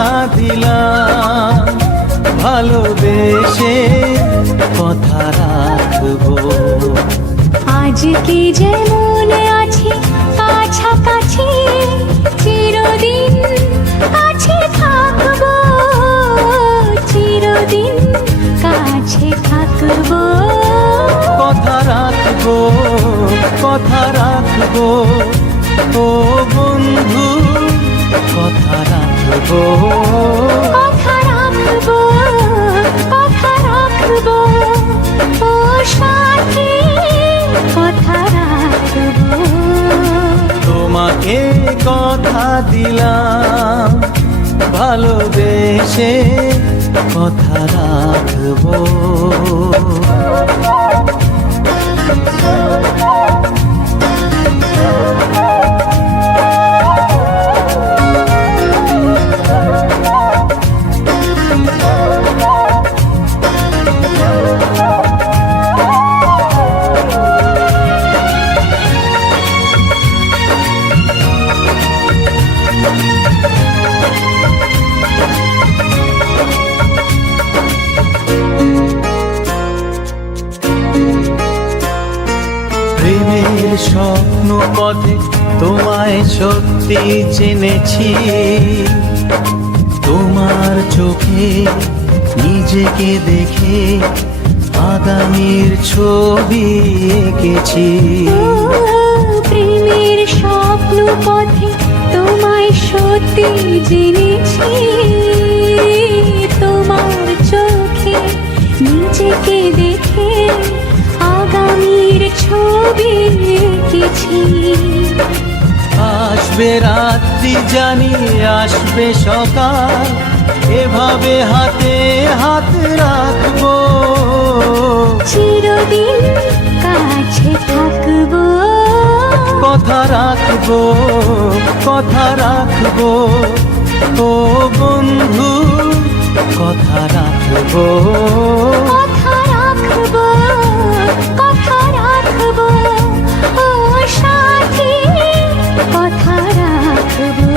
কথা দিলাম, ভালোবেসে কথা রাখবো। আজকে যেমন আছি কাছাকাছি, চিরদিন কাছে থাকবো, চিরদিন কাছে থাকবো। কথা রাখবো, কথা রাখবো, ও বন্ধু কথা রাখবো। কথা রাখবো, কথা রাখবো, ও সাথী কথা রাখবো। তোমাকে কথা দিলাম, ভালোবেসে কথা রাখবো। প্রেমের স্বপ্ন পথে তোমায় সত্যি চিনেছি, তোমার চোখে নিজেকে দেখে আগামীর ছবি এঁকেছি। প্রেমের স্বপ্ন পথে তোমায় সত্যি জেনেছি, তোমার চোখে নিজেকে দেখে আগামীর ছবি এঁকেছি। আসবে রাত্রি জানি আসবে সকাল, এভাবে হাতে হাত রাখবো, চিরদিন কাছে থাকবো। কথা রাখবো, কথা রাখবো, ও বন্ধু কথা রাখবো। কথা রাখবো, কথা রাখবো, ও সাথী কথা রাখবো।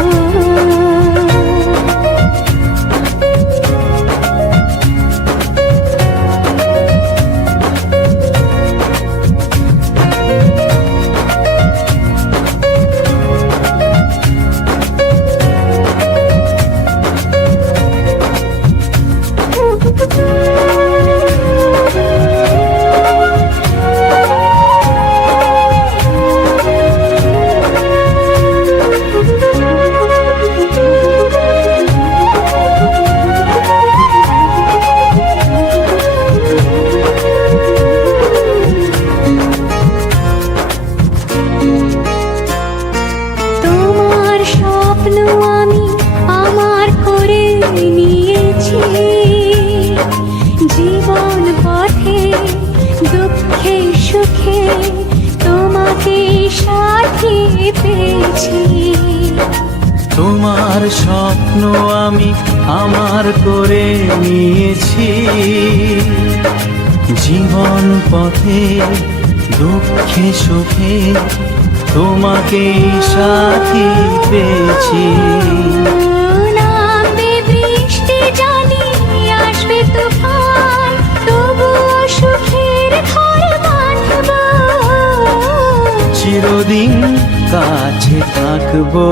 তোমার স্বপ্ন আমি আমার করে নিয়েছি, জীবন পথে দুঃখে সুখে তোমাকে সাথী পেয়েছি। তোমার স্বপ্ন আমি আমার করে নিয়েছি, জীবন পথে দুঃখে সুখে তোমাকে সাথী পেয়েছি। নামবে বৃষ্টি জানি আসবে তুফান, তবুও সুখের ঘর বাঁধবো, চিরদিন কাছে থাকবো।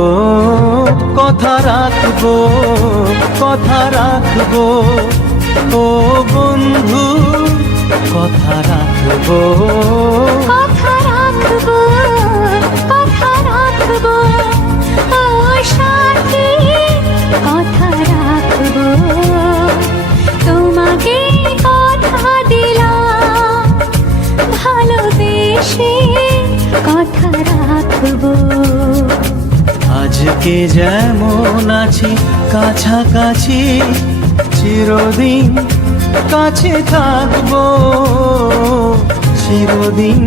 কথা রাখবো, কথা রাখবো, ও বন্ধু কথা রাখবো। কথা রাখবো, কথা রাখবো, ও সাথী কথা রাখবো। তোমাকে কথা দিলাম, ভালোবেসে কথা রাখবো। আজকে যেমন আছি কাছাকাছি, চিরদিন কাছে থাকবো, চিরদিন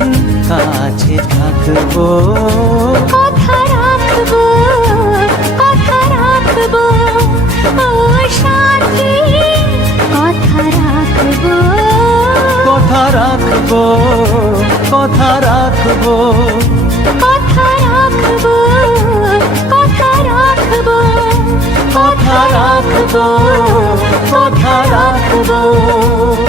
কাছে থাকবো। কথা রাখবো, কথা রাখবো, ও সাথী কথা রাখবো। কথা রাখবো, কথা রাখবো, কথা রাখবো, কথা রাখবো, কথা রাখবো। রাখবো, কথা রাখবো।